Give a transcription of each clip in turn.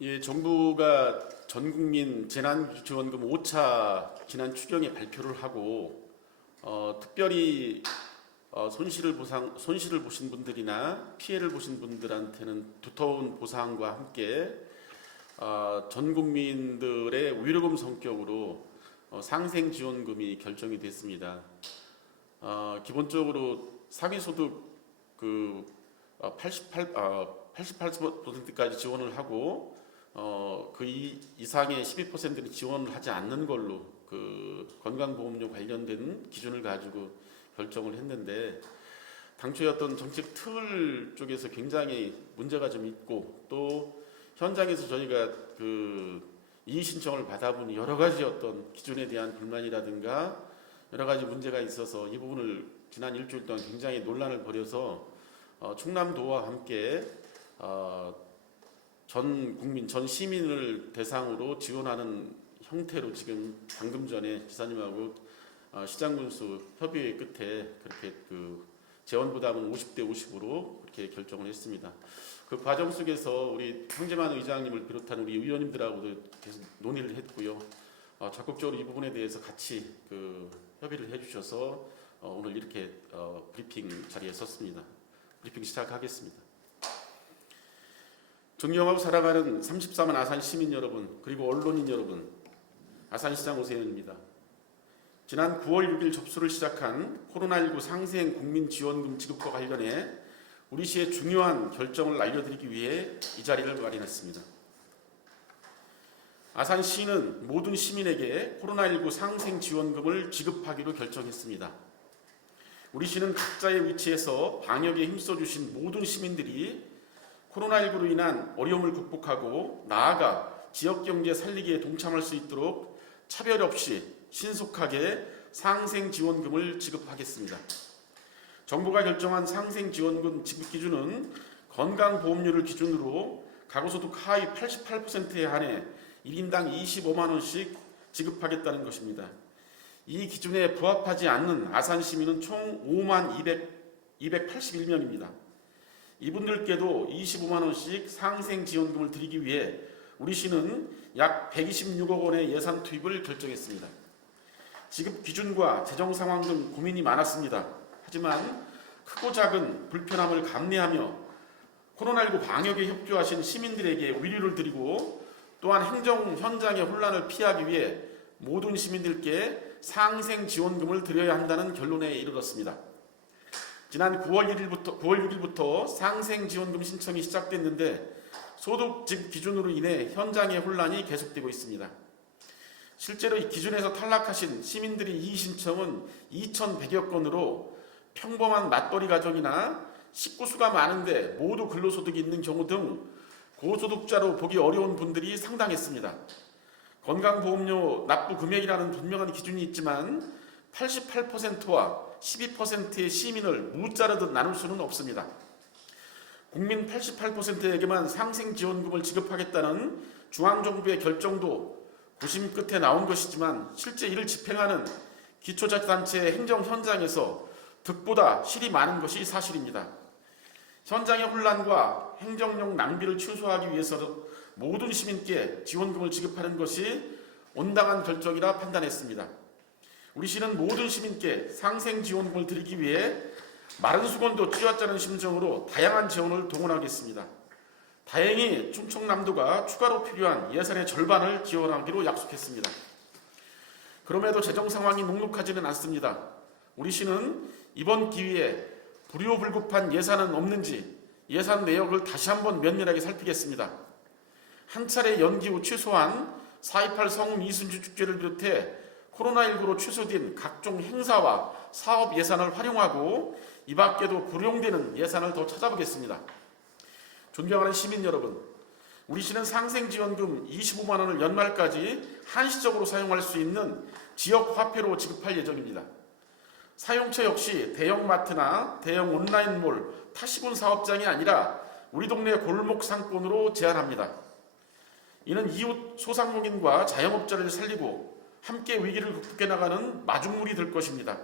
예, 정부가 전국민 재난지원금 5차 지난 추경에 발표를 하고 특별히 손실을 보신 분들이나 피해를 보신 분들한테는 두터운 보상과 함께 전 국민들의 위로금 성격으로 상생지원금이 결정이 됐습니다. 기본적으로 사기소득 88%까지 지원을 하고 그 이상의 12%는 지원을 하지 않는 걸로 건강보험료 관련된 기준을 가지고 결정을 했는데, 당초에 어떤 정책 틀 쪽에서 굉장히 문제가 좀 있고, 또 현장에서 저희가 이의 신청을 받아보니 여러 가지 어떤 기준에 대한 불만이라든가 여러 가지 문제가 있어서 이 부분을 지난 일주일 동안 굉장히 논란을 벌여서 충남도와 함께 전 국민, 전 시민을 대상으로 지원하는 형태로 지금 방금 전에 지사님하고 시장군수 협의회 끝에 그렇게 재원 부담은 50대 50으로 그렇게 결정을 했습니다. 그 과정 속에서 우리 황재만 의장님을 비롯한 우리 의원님들하고도 계속 논의를 했고요. 적극적으로 이 부분에 대해서 같이 협의를 해주셔서 오늘 이렇게 브리핑 자리에 섰습니다. 브리핑 시작하겠습니다. 존경하고 사랑하는 34만 아산 시민 여러분, 그리고 언론인 여러분, 아산시장 오세훈입니다. 지난 9월 6일 접수를 시작한 코로나19 상생 국민지원금 지급과 관련해 우리 시의 중요한 결정을 알려드리기 위해 이 자리를 마련했습니다. 아산시는 모든 시민에게 코로나19 상생 지원금을 지급하기로 결정했습니다. 우리 시는 각자의 위치에서 방역에 힘써주신 모든 시민들이 코로나19로 인한 어려움을 극복하고 나아가 지역경제 살리기에 동참할 수 있도록 차별 없이 신속하게 상생지원금을 지급하겠습니다. 정부가 결정한 상생지원금 지급 기준은 건강보험료를 기준으로 가구소득 하위 88%에 한해 1인당 25만 원씩 지급하겠다는 것입니다. 이 기준에 부합하지 않는 아산 시민은 총 5만 281명입니다. 이분들께도 25만 원씩 상생지원금을 드리기 위해 우리 시는 약 126억 원의 예산 투입을 결정했습니다. 지급 기준과 재정 상황 등 고민이 많았습니다. 하지만 크고 작은 불편함을 감내하며 코로나19 방역에 협조하신 시민들에게 위로를 드리고, 또한 행정 현장의 혼란을 피하기 위해 모든 시민들께 상생지원금을 드려야 한다는 결론에 이르렀습니다. 지난 9월 6일부터 상생지원금 신청이 시작됐는데 소득 기준으로 인해 현장의 혼란이 계속되고 있습니다. 실제로 이 기준에서 탈락하신 시민들의 이의 신청은 2,100여 건으로 평범한 맞벌이 가정이나 식구수가 많은데 모두 근로소득이 있는 경우 등 고소득자로 보기 어려운 분들이 상당했습니다. 건강보험료 납부 금액이라는 분명한 기준이 있지만 88%와 12%의 시민을 무자르듯 나눌 수는 없습니다. 국민 88%에게만 상생지원금을 지급하겠다는 중앙정부의 결정도 고심 끝에 나온 것이지만 실제 이를 집행하는 기초자치단체의 행정 현장에서 득보다 실이 많은 것이 사실입니다. 현장의 혼란과 행정력 낭비를 최소화하기 위해서 모든 시민께 지원금을 지급하는 것이 온당한 결정이라 판단했습니다. 우리 시는 모든 시민께 상생지원금을 드리기 위해 마른 수건도 쥐어짜는 심정으로 다양한 재원을 동원하겠습니다. 다행히 충청남도가 추가로 필요한 예산의 절반을 지원하기로 약속했습니다. 그럼에도 재정 상황이 녹록하지는 않습니다. 우리 시는 이번 기회에 불효불급한 예산은 없는지 예산 내역을 다시 한번 면밀하게 살피겠습니다. 한 차례 연기 후 최소한 4.28 성운 이순주 축제를 비롯해 코로나19로 취소된 각종 행사와 사업 예산을 활용하고 이 밖에도 불용되는 예산을 더 찾아보겠습니다. 존경하는 시민 여러분, 우리 시는 상생지원금 25만 원을 연말까지 한시적으로 사용할 수 있는 지역화폐로 지급할 예정입니다. 사용처 역시 대형마트나 대형 온라인몰, 타시군 사업장이 아니라 우리 동네 골목 상권으로 제한합니다. 이는 이웃 소상공인과 자영업자를 살리고 함께 위기를 극복해 나가는 마중물이 될 것입니다.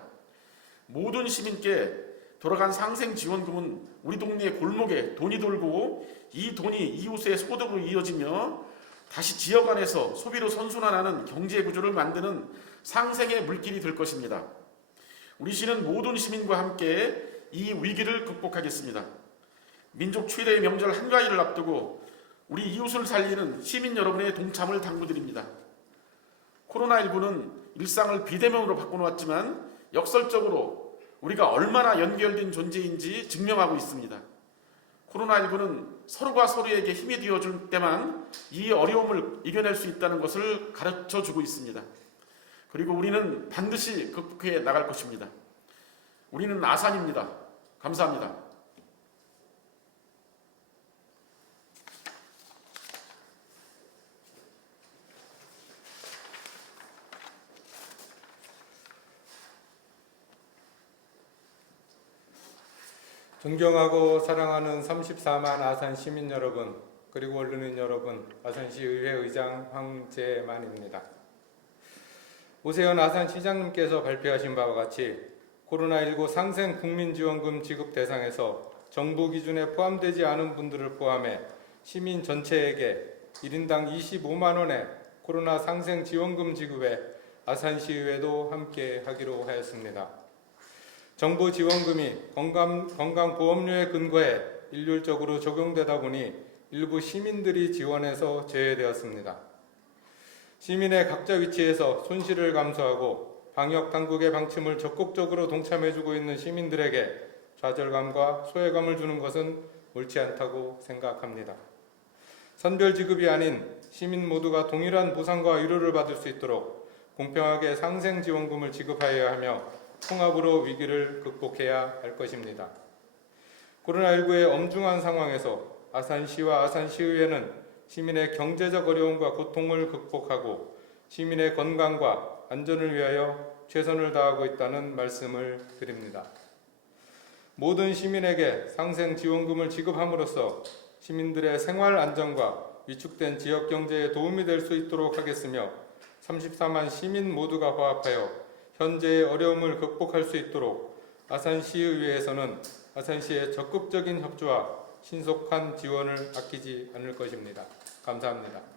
모든 시민께 돌아간 상생지원금은 우리 동네 골목에 돈이 돌고 이 돈이 이웃의 소득으로 이어지며 다시 지역 안에서 소비로 선순환하는 경제 구조를 만드는 상생의 물길이 될 것입니다. 우리 시는 모든 시민과 함께 이 위기를 극복하겠습니다. 민족 최대의 명절 한가위를 앞두고 우리 이웃을 살리는 시민 여러분의 동참을 당부드립니다. 코로나19는 일상을 비대면으로 바꿔놓았지만 역설적으로 우리가 얼마나 연결된 존재인지 증명하고 있습니다. 코로나19는 서로가 서로에게 힘이 되어줄 때만 이 어려움을 이겨낼 수 있다는 것을 가르쳐주고 있습니다. 그리고 우리는 반드시 극복해 나갈 것입니다. 우리는 아산입니다. 감사합니다. 존경하고 사랑하는 34만 아산 시민 여러분, 그리고 언론인 여러분, 아산시 의회 의장 황재만입니다. 오세훈 아산시장님께서 발표하신 바와 같이 코로나19 상생 국민지원금 지급 대상에서 정부 기준에 포함되지 않은 분들을 포함해 시민 전체에게 1인당 25만 원의 코로나 상생 지원금 지급에 아산시의회도 함께 하기로 하였습니다. 정부 지원금이 건강보험료에 근거해 일률적으로 적용되다 보니 일부 시민들이 지원해서 제외되었습니다. 시민의 각자 위치에서 손실을 감수하고 방역당국의 방침을 적극적으로 동참해주고 있는 시민들에게 좌절감과 소외감을 주는 것은 옳지 않다고 생각합니다. 선별지급이 아닌 시민 모두가 동일한 보상과 위로를 받을 수 있도록 공평하게 상생지원금을 지급하여야 하며 통합으로 위기를 극복해야 할 것입니다. 코로나19의 엄중한 상황에서 아산시와 아산시의회는 시민의 경제적 어려움과 고통을 극복하고 시민의 건강과 안전을 위하여 최선을 다하고 있다는 말씀을 드립니다. 모든 시민에게 상생지원금을 지급함으로써 시민들의 생활 안정과 위축된 지역 경제에 도움이 될 수 있도록 하겠으며 34만 시민 모두가 화합하여 현재의 어려움을 극복할 수 있도록 아산시의회에서는 아산시의 적극적인 협조와 신속한 지원을 아끼지 않을 것입니다. 감사합니다.